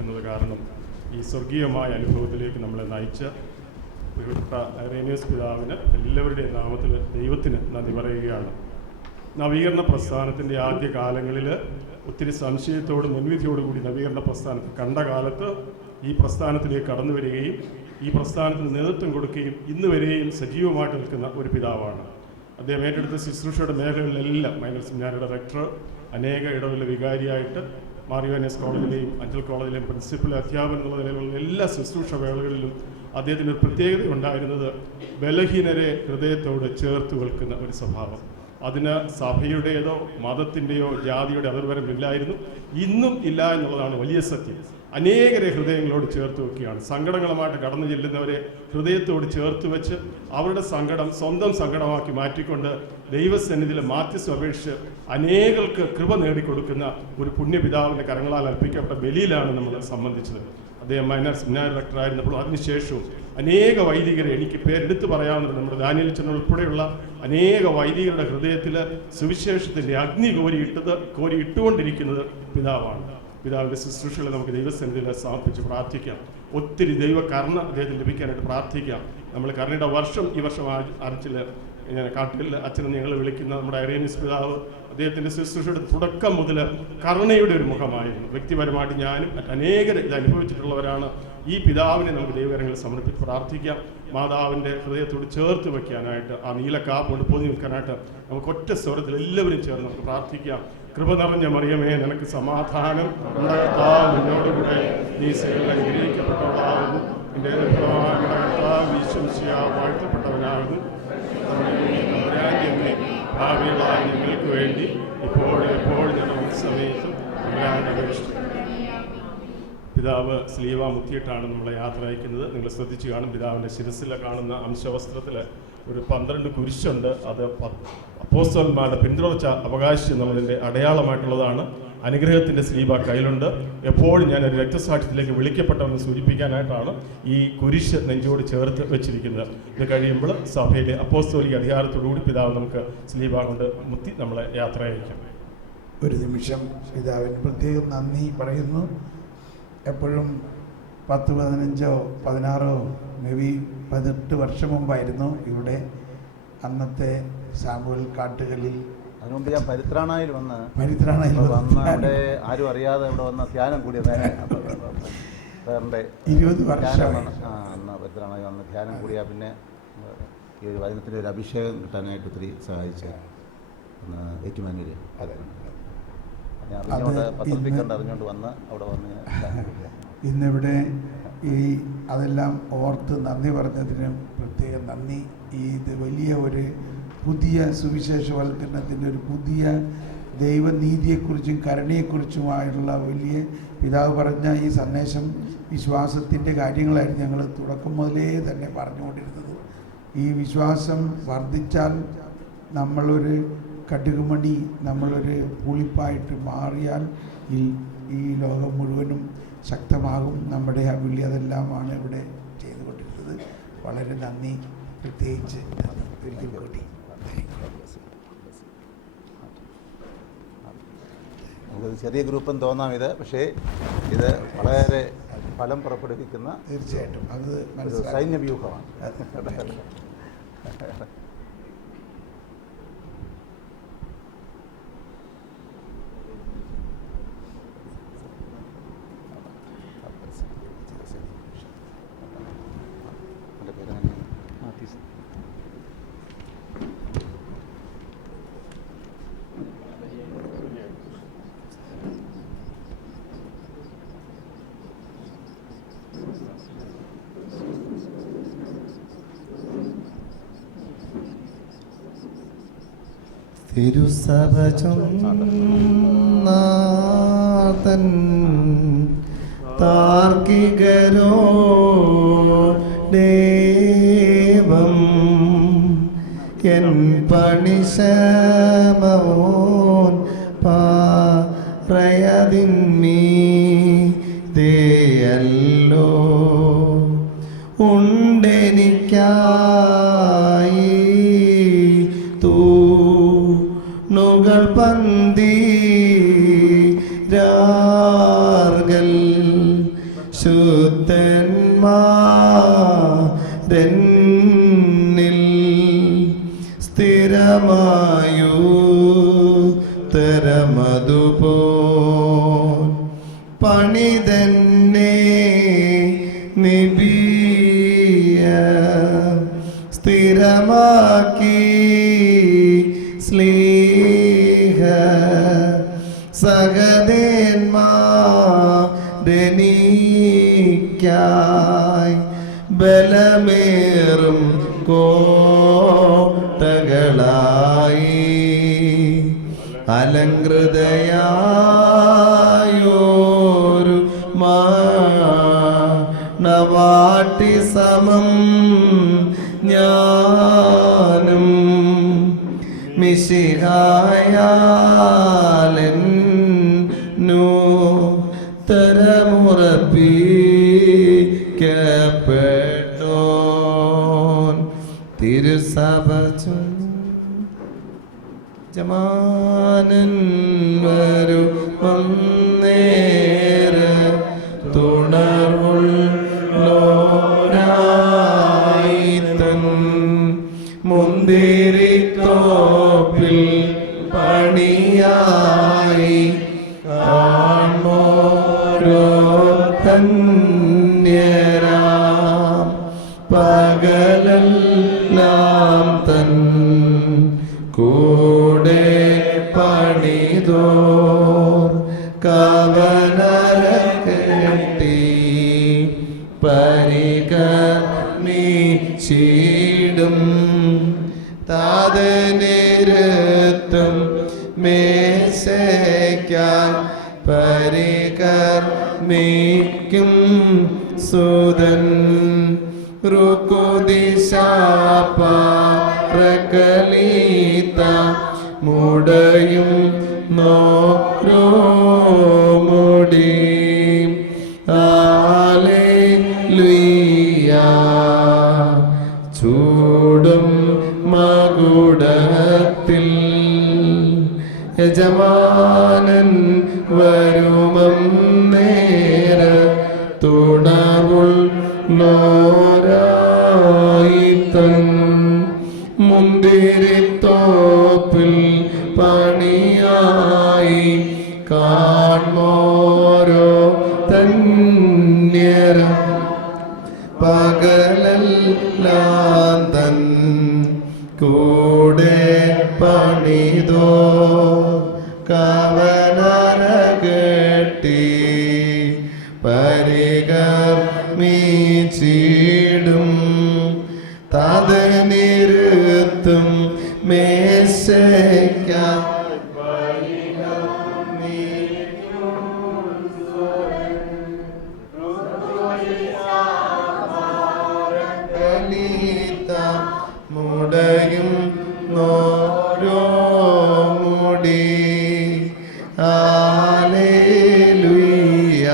നിൽക്കുന്നത് കാരണം ഈ സ്വർഗീയമായ അനുഭവത്തിലേക്ക് നമ്മളെ നയിച്ച പ്രിയപ്പെട്ട ഐറേനിയസ് പിതാവിന് എല്ലാവരുടെയും നാമത്തിൽ ദൈവത്തിന് നന്ദി പറയുകയാണ്. നവീകരണ പ്രസ്ഥാനത്തിൻ്റെ ആദ്യ കാലങ്ങളിൽ ഒത്തിരി സംശയത്തോടും മുൻവിധിയോടും കൂടി നവീകരണ പ്രസ്ഥാനത്തിൽ കണ്ട കാലത്ത് ഈ പ്രസ്ഥാനത്തിലേക്ക് കടന്നു വരികയും ഈ പ്രസ്ഥാനത്തിന് നേതൃത്വം കൊടുക്കുകയും ഇന്ന് വരെയും സജീവമായിട്ട് നിൽക്കുന്ന ഒരു പിതാവാണ്. അദ്ദേഹം ഏറ്റെടുത്ത ശുശ്രൂഷയുടെ മേഖലകളിലെല്ലാം മൈനർ സെമിനാരിയുടെ റെക്ടർ, അനേക ഇടവിലെ വികാരിയായിട്ട്, മാർ യോഹന്നാസ് കോളേജിലെയും അഞ്ചൽ കോളേജിലെയും പ്രിൻസിപ്പൽ അധ്യാപകൻ എന്നുള്ള നിലയിലുള്ള എല്ലാ ശുശ്രൂഷ വേളകളിലും അദ്ദേഹത്തിന് ഒരു പ്രത്യേകത ഉണ്ടായിരുന്നത് ബലഹീനരെ ഹൃദയത്തോട് ചേർത്ത് വെക്കുന്ന ഒരു സ്വഭാവം. അതിന് സഭയുടേതോ മതത്തിൻ്റെയോ ജാതിയുടെ അതിർവരമില്ലായിരുന്നു, ഇന്നും ഇല്ല എന്നുള്ളതാണ് വലിയ സത്യം. അനേകരെ ഹൃദയങ്ങളോട് ചേർത്ത് വെക്കുകയാണ്. സങ്കടങ്ങളുമായിട്ട് കടന്നു ചെല്ലുന്നവരെ ഹൃദയത്തോട് ചേർത്ത് വെച്ച് അവരുടെ സങ്കടം സ്വന്തം സങ്കടമാക്കി മാറ്റിക്കൊണ്ട് ദൈവസന്നിധിയിൽ മാധ്യസ്ഥം അപേക്ഷിച്ച് അനേകർക്ക് കൃപ നേടിക്കൊടുക്കുന്ന ഒരു പുണ്യപിതാവിൻ്റെ കരങ്ങളാൽ അർപ്പിക്കപ്പെട്ട ബലിയിലാണ് നമ്മൾ സംബന്ധിച്ചത്. അദ്ദേഹം മൈനർ സെമിനാരി ഡയറക്ടറായിരുന്നപ്പോൾ അതിനുശേഷവും അനേക വൈദികരെ, എനിക്ക് പേരെടുത്ത് പറയാവുന്നത് നമ്മുടെ ദാനിയേൽ അച്ഛൻ ഉൾപ്പെടെയുള്ള അനേക വൈദികരുടെ ഹൃദയത്തിൽ സുവിശേഷത്തിൻ്റെ അഗ്നി കോരിയിട്ടുകൊണ്ടിരിക്കുന്നത് പിതാവാണ്. പിതാവിൻ്റെ ശുശ്രൂഷകളെ നമുക്ക് ദൈവസന്നിധിയിൽ സമർപ്പിച്ച് പ്രാർത്ഥിക്കാം. ഒത്തിരി ദൈവകരുണ അദ്ദേഹത്തിന് ലഭിക്കാനായിട്ട് പ്രാർത്ഥിക്കാം. നമ്മൾ കരുണയുടെ വർഷം ഈ വർഷം ആർച്ചിൽ കാട്ടിൽ അച്ഛനെ ഞങ്ങൾ വിളിക്കുന്ന നമ്മുടെ ഐറേനിയസ് പിതാവ് അദ്ദേഹത്തിൻ്റെ ശുശ്രൂഷയുടെ തുടക്കം മുതൽ കരുണയുടെ ഒരു മുഖമായിരുന്നു. വ്യക്തിപരമായിട്ട് ഞാനും അനേകർ ഇത് അനുഭവിച്ചിട്ടുള്ളവരാണ്. ഈ പിതാവിനെ നമുക്ക് ദൈവകരങ്ങളിൽ സമർപ്പിച്ച് പ്രാർത്ഥിക്കാം. മാതാവിൻ്റെ ഹൃദയത്തോട് ചേർത്ത് വയ്ക്കാനായിട്ട്, ആ നീലക്കാപ്പ് കൊണ്ട് പൊതി നിൽക്കാനായിട്ട് നമുക്ക് ഒറ്റ സ്വരത്തിൽ എല്ലാവരും ചേർന്ന് നമുക്ക് പ്രാർത്ഥിക്കാം. കൃപ നിറഞ്ഞ മറിയമേ, നിനക്ക് സമാധാനം, നിന്നോടുകൂടെ നീ സകലം അനുഗ്രഹിക്കപ്പെട്ടവളാകുന്നു. നിന്റെ വാഴ്ത്തപ്പെട്ടവനാകുന്നു. ഭാവികളായ ഞങ്ങൾക്ക് വേണ്ടി എപ്പോഴും ഞങ്ങളുടെ സമയത്തും പിതാവ് സ്ലീവ മുത്തിയിട്ടാണ് നമ്മളെ യാത്ര അയക്കുന്നത്. നിങ്ങൾ ശ്രദ്ധിച്ചു കാണും, പിതാവിൻ്റെ ശിരസിൽ കാണുന്ന അംശവസ്ത്രത്തിൽ ഒരു 12 കുരിശുണ്ട്. അത് അപ്പോസ്തലന്മാരുടെ പിന്തുടർച്ച അവകാശം എന്നുള്ളതിൻ്റെ അടയാളമായിട്ടുള്ളതാണ്. അനുഗ്രഹത്തിൻ്റെ സ്ലീവ കയ്യിലുണ്ട്. എപ്പോഴും ഞാനൊരു രക്തസാക്ഷ്യത്തിലേക്ക് വിളിക്കപ്പെട്ടവെന്ന് സൂചിപ്പിക്കാനായിട്ടാണ് ഈ കുരിശ് നെഞ്ചോട് ചേർത്ത് വെച്ചിരിക്കുന്നത്. ഇത് കഴിയുമ്പോൾ സഭയിലെ അപ്പോസ്തോലിക അധികാരത്തോടുകൂടി പിതാവ് നമുക്ക് സ്ലീവ കൊണ്ട് മുത്തി നമ്മളെ യാത്ര അയക്കാം. ഒരു നിമിഷം പിതാവിന് പ്രത്യേകം നന്ദി പറയുന്നു. എപ്പോഴും 10, 15, 16 മേ ബി 18 വർഷം മുമ്പായിരുന്നു ഇവിടെ അന്നത്തെ സാമുവൽ കാട്ടുകളിൽ. അതിനുമുമ്പ് ഞാൻ പരിത്രാണയിൽ വന്ന് അവിടെ ആരും അറിയാതെ ഇവിടെ വന്ന ധ്യാനം കൂടിയത്. 20 വർഷം അന്ന് പരിത്രാണയിൽ വന്ന് ധ്യാനം കൂടിയാൽ പിന്നെ ഈ ഒരു വചനത്തിൻ്റെ ഒരു അഭിഷേകം കിട്ടാനായിട്ട് ഒത്തിരി സഹായിച്ചു. ഏറ്റുമാനൂര് ഞാൻ അറിഞ്ഞുകൊണ്ട് വന്ന് അവിടെ വന്ന് ഇന്നിവിടെ അതെല്ലാം ഓർത്ത് നന്ദി പറഞ്ഞതിനും പ്രത്യേകം നന്ദി. ഇത് വലിയ ഒരു പുതിയ സുവിശേഷവൽക്കരണത്തിൻ്റെ ഒരു പുതിയ ദൈവനീതിയെക്കുറിച്ചും കരുണയെക്കുറിച്ചുമായുള്ള വലിയ പിതാവ് പറഞ്ഞ ഈ സന്ദേശം വിശ്വാസത്തിൻ്റെ കാര്യങ്ങളായിരുന്നു ഞങ്ങൾ തുടക്കം മുതലേ തന്നെ പറഞ്ഞുകൊണ്ടിരുന്നത്. ഈ വിശ്വാസം വർദ്ധിച്ചാൽ നമ്മളൊരു കടുകുമണി, നമ്മളൊരു പുളിപ്പായിട്ട് മാറിയാൽ ഈ ലോകം മുഴുവനും ശക്തമാകും. നമ്മുടെ ആ വിളി അതെല്ലാമാണ് ഇവിടെ ചെയ്തുകൊണ്ടിരുന്നത്. വളരെ നന്ദി. പ്രത്യേകിച്ച് ഒരിക്കൽ കൂടി നമുക്കത് ചെറിയ ഗ്രൂപ്പെന്ന് തോന്നാം ഇത്, പക്ഷേ ഇത് വളരെ ഫലം പുറപ്പെടുവിക്കുന്ന തീർച്ചയായിട്ടും അത് സൈന്യവ്യൂഹമാണ്. തിരുസഭജൊന്നാഥൻ താർക്കികരോ ദേവം എൻ പണിശമോൻ പാറയതിന്മീ ദേയല്ലോ ഉണ്ടെനിക്കായി തൂണുകൾ പന്തി രാർഗൽ ശുദ്ധന്മാരെന്നിൽ സ്ഥിരമായു തരമതുപോ പണിതന്നെ നിബിയ സ്ഥിരമാക്കി സ്ലീഹ സഹദേന്മാരെനിക്കായി ബലമേറും കോട്ടകളായി അലങ്കൃതയായോരു മാണവാട്ടി സമം ഞാനും മിശിഹായാലെന്നു തരമുറപ്പിക്കപ്പെട്ടോൻ തിരുസഭ ജമാനൻ വരുമന്നേര തുണർവുള്ളോരായിത്തൻ മുന്തിരിത്തോപ്പിൽ പണിയായി കാണോരോ ധന്യരാം പകലെല്ലാം തൻ കൂടെ പണിതോ കവനര കെട്ടി പരികർണിച്ചിടും താതനിരുത്തും മേശയ്ക്കാൻ പരികർമ്മിക്കും സുതൻ റുക്കുദിശാപരകലീത മുടയും നോരോ മുടി ഹല്ലേലൂയ ചൂടും മകുടത്തിൽ യജമാനൻ വരുമന്നേര തുണർവുള്ളോരായിത്തൻ മുന്തിരിത്തോപ്പിൽ പണിയായി കാൺമോരോ തന്യര പകലെല്ലാം തൻ കൂടെ പണിതോ കവനര കെട്ടി പരികർമ്മിച്ചിടും താതനിരുത്തും മേശയ്ക്കാൻ മുടയും നോരോ മുടി ഹല്ലേലൂയ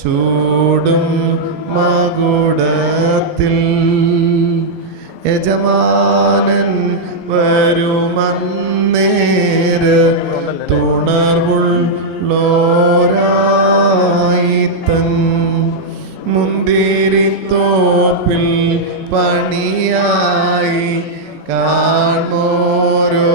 ചൂടും മകുടത്തിൽ യജമാനൻ വരുമന്നേര തുണർവുള്ളോരായിത്തൻ മുന്തിരിത്തോപ്പിൽ പണിയായി കാണോരോ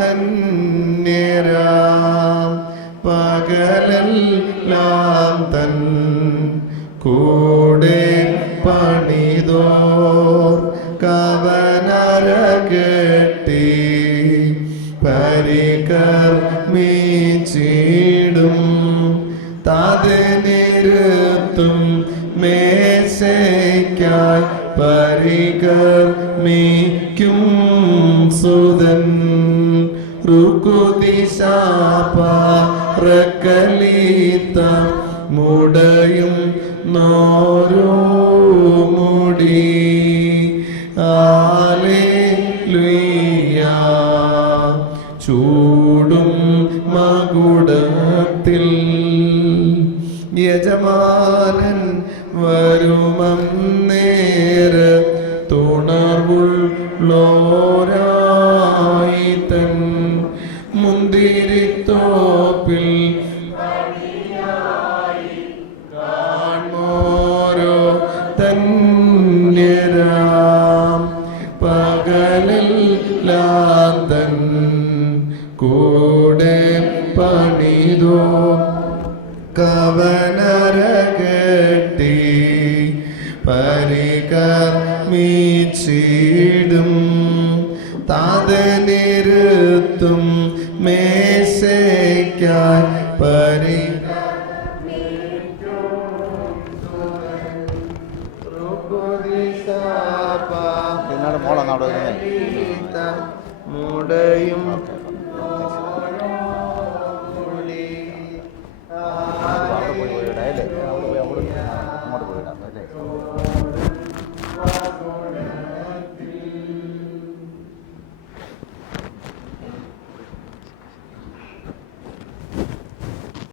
ധന്യരാം പകലെല്ലാം തൻ കൂടെ പണിതോർ കവനര കെട്ടി പരികർമ്മിച്ചിടും താതനിരുത്തും മേശയ്ക്കായി പരികർമ്മിക്കും സുതൻ റുക്കുദിശാപരകലീത മുടയും നോരോ മുടി ഹല്ലേലൂയ ചൂടും മകുടത്തിൽ യജമാനൻ വരുമന്നേര തുണർവുള്ളോരായിത്തൻ മുന്തിരിത്തോപ്പിൽ കവനരകട്ടി പരികർമ്മിച്ചിടും താതനിരുത്തും മേശയ്ക്കായി മോളാണ് അവിടെ മുടയും